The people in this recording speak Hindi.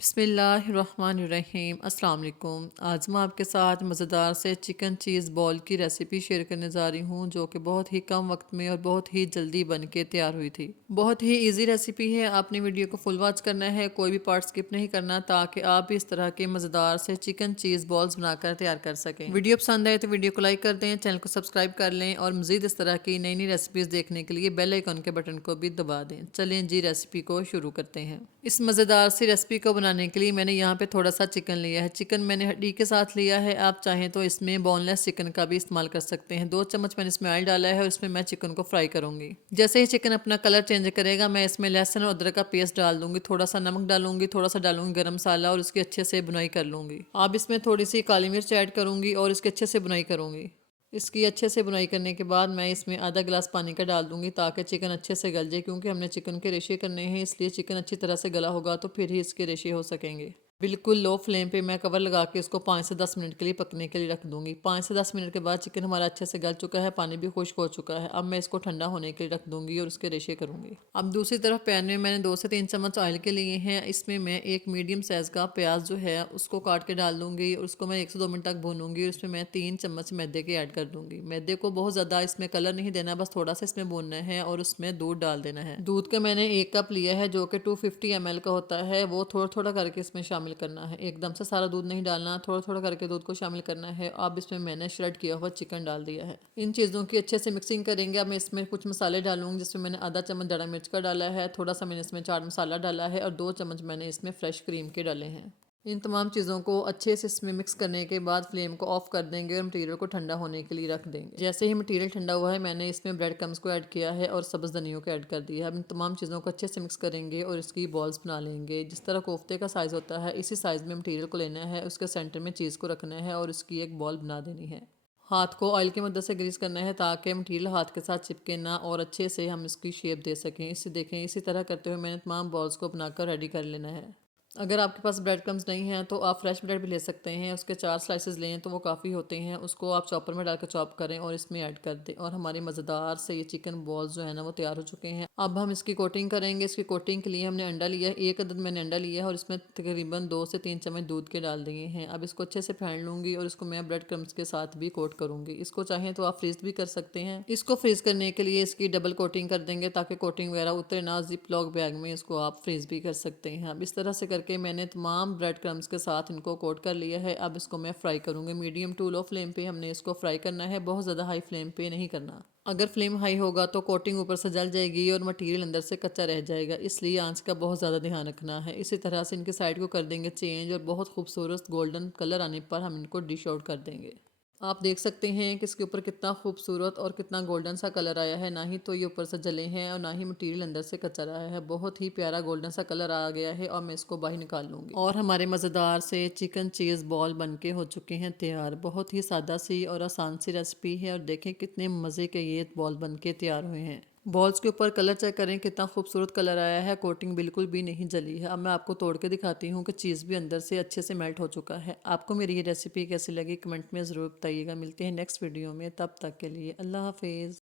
बिस्मिल्लाहिर्रहमानिर्रहीम। अस्सलाम वालेकुम। आज मैं आपके साथ मज़ेदार से चिकन चीज़ बॉल की रेसिपी शेयर करने जा रही हूँ, जो कि बहुत ही कम वक्त में और बहुत ही जल्दी बन के तैयार हुई थी। बहुत ही इजी रेसिपी है। आपने वीडियो को फुल वॉच करना है, कोई भी पार्ट स्किप नहीं करना, ताकि आप भी इस तरह के मज़ेदार से चिकन चीज़ बॉल्स बनाकर तैयार कर सकें। वीडियो पसंद आए तो वीडियो को लाइक कर दें, चैनल को सब्सक्राइब कर लें और मज़ीद इस तरह की नई नई रेसिपीज़ देखने के लिए बेल आइकन के बटन को भी दबा दें। चलें जी, रेसिपी को शुरू करते हैं। इस मज़ेदार सी रेसिपी को बनाने के लिए मैंने यहाँ पे थोड़ा सा चिकन लिया है। चिकन मैंने हड्डी के साथ लिया है। आप चाहें तो इसमें बोनलेस चिकन का भी इस्तेमाल कर सकते हैं। 2 चम्मच मैंने इसमें ऑयल डाला है और इसमें मैं चिकन को फ्राई करूंगी। जैसे ही चिकन अपना कलर चेंज करेगा, मैं इसमें लहसुन और अदरक का पेस्ट डाल दूंगी, थोड़ा सा नमक डालूंगी, थोड़ा सा डालूंगी गरम मसाला और उसकी अच्छे से बुनाई कर लूंगी। अब इसमें थोड़ी सी काली मिर्च ऐड करूंगी और इसकी अच्छे से बुनाई करूंगी। इसकी अच्छे से बुनाई करने के बाद मैं इसमें आधा गिलास पानी का डाल दूंगी, ताकि चिकन अच्छे से गल जाए, क्योंकि हमने चिकन के रेशे करने हैं, इसलिए चिकन अच्छी तरह से गला होगा तो फिर ही इसके रेशे हो सकेंगे। बिल्कुल लो फ्लेम पे मैं कवर लगा के इसको 5 से 10 मिनट के लिए पकने के लिए रख दूंगी। 5 से 10 मिनट के बाद चिकन हमारा अच्छे से गल चुका है, पानी भी खुश्क हो चुका है। अब मैं इसको ठंडा होने के लिए रख दूंगी और उसके रेशे करूंगी। अब दूसरी तरफ पैन में मैंने 2 से 3 चम्मच ऑयल के लिए हैं। इसमें मैं एक मीडियम साइज़ का प्याज जो है उसको काट के डाल दूंगी और उसको मैं 1 से 2 मिनट तक भूनूंगी और उसमें मैं 3 चम्मच मैदे के ऐड कर दूंगी। मैदे को बहुत ज़्यादा इसमें कलर नहीं देना, बस थोड़ा सा इसमें भूनना है और उसमें दूध डाल देना है। दूध का मैंने 1 कप लिया है, जो कि 250 ml का होता है। वो थोड़ा थोड़ा करके इसमें शामिल करना है, एकदम से सारा दूध नहीं डालना, थोड़ा थोड़ा करके दूध को शामिल करना है। अब इसमें मैंने श्रेड किया हुआ चिकन डाल दिया है। इन चीज़ों की अच्छे से मिक्सिंग करेंगे। अब मैं इसमें कुछ मसाले डालूंगी, जिसमें मैंने आधा चम्मच दड़ा मिर्च का डाला है, थोड़ा सा मैंने इसमें चाट मसाला डाला है और 2 चम्मच मैंने इसमें फ्रेश क्रीम के डाले हैं। इन तमाम चीज़ों को अच्छे से इसमें मिक्स करने के बाद फ्लेम को ऑफ कर देंगे और मटेरियल को ठंडा होने के लिए रख देंगे। जैसे ही मटेरियल ठंडा हुआ है, मैंने इसमें ब्रेड क्रम्स को ऐड किया है और सब्ज़ धनियों को ऐड कर दिया है। अब इन तमाम चीज़ों को अच्छे से मिक्स करेंगे और इसकी बॉल्स बना लेंगे। जिस तरह कोफ्ते का साइज़ होता है, इसी साइज़ में मटेरियल को लेना है, उसके सेंटर में चीज़ को रखना है और उसकी एक बॉल बना देनी है। हाथ को ऑयल की मदद से ग्रीस करना है, ताकि मटेरियल हाथ के साथ चिपके ना और अच्छे से हम इसकी शेप दे सकें। इसे देखें, इसी तरह करते हुए मैंने तमाम बॉल्स को बनाकर रेडी कर लेना है। अगर आपके पास ब्रेड क्रम्स नहीं हैं तो आप फ्रेश ब्रेड भी ले सकते हैं। उसके 4 स्लाइसेस लें तो वो काफ़ी होते हैं। उसको आप चॉपर में डालकर चॉप करें और इसमें ऐड कर दें और हमारे मज़ेदार से ये चिकन बॉल्स जो है ना, वो तैयार हो चुके हैं। अब हम इसकी कोटिंग करेंगे। इसकी कोटिंग के लिए हमने अंडा लिया है, 1 अदद मैंने अंडा लिया है और इसमें तकरीबन 2 से 3 चम्मच दूध के डाल दिए हैं। अब इसको अच्छे से फेंट लूँगी और इसको मैं ब्रेड क्रम्स के साथ भी कोट करूँगी। इसको चाहें तो आप फ्रीज़ भी कर सकते हैं। इसको फ्रीज़ करने के लिए इसकी डबल कोटिंग कर देंगे, ताकि कोटिंग वगैरह उतरे ना। जिप लॉक बैग में इसको आप फ्रीज़ भी कर सकते हैं। अब इस तरह से करके मैंने तमाम ब्रेड क्रम्स के साथ इनको कोट कर लिया है। अब इसको मैं फ्राई करूँगी। मीडियम टू लो फ्लेम पे हमने इसको फ्राई करना है, बहुत ज़्यादा हाई फ्लेम पे नहीं करना। अगर फ्लेम हाई होगा तो कोटिंग ऊपर से जल जाएगी और मटेरियल अंदर से कच्चा रह जाएगा, इसलिए आंच का बहुत ज़्यादा ध्यान रखना है। इसी तरह से इनके साइड को कर देंगे चेंज और बहुत खूबसूरत गोल्डन कलर आने पर हम इनको डिश आउट कर देंगे। आप देख सकते हैं कि इसके ऊपर कितना खूबसूरत और कितना गोल्डन सा कलर आया है। ना ही तो ये ऊपर से जले हैं और ना ही मटेरियल अंदर से कच्चा रहा है। बहुत ही प्यारा गोल्डन सा कलर आ गया है और मैं इसको बाहर निकाल लूँगी। और हमारे मज़ेदार से चिकन चीज़ बॉल बनके हो चुके हैं तैयार। बहुत ही सादा सी और आसान सी रेसिपी है और देखें कितने मज़े के ये बॉल बनके तैयार हुए हैं। बॉल्स के ऊपर कलर चेक करें, कितना खूबसूरत कलर आया है। कोटिंग बिल्कुल भी नहीं जली है। अब मैं आपको तोड़ के दिखाती हूँ कि चीज़ भी अंदर से अच्छे से मेल्ट हो चुका है। आपको मेरी ये रेसिपी कैसी लगी, कमेंट में ज़रूर बताइएगा। मिलते हैं नेक्स्ट वीडियो में, तब तक के लिए अल्लाह हाफिज़।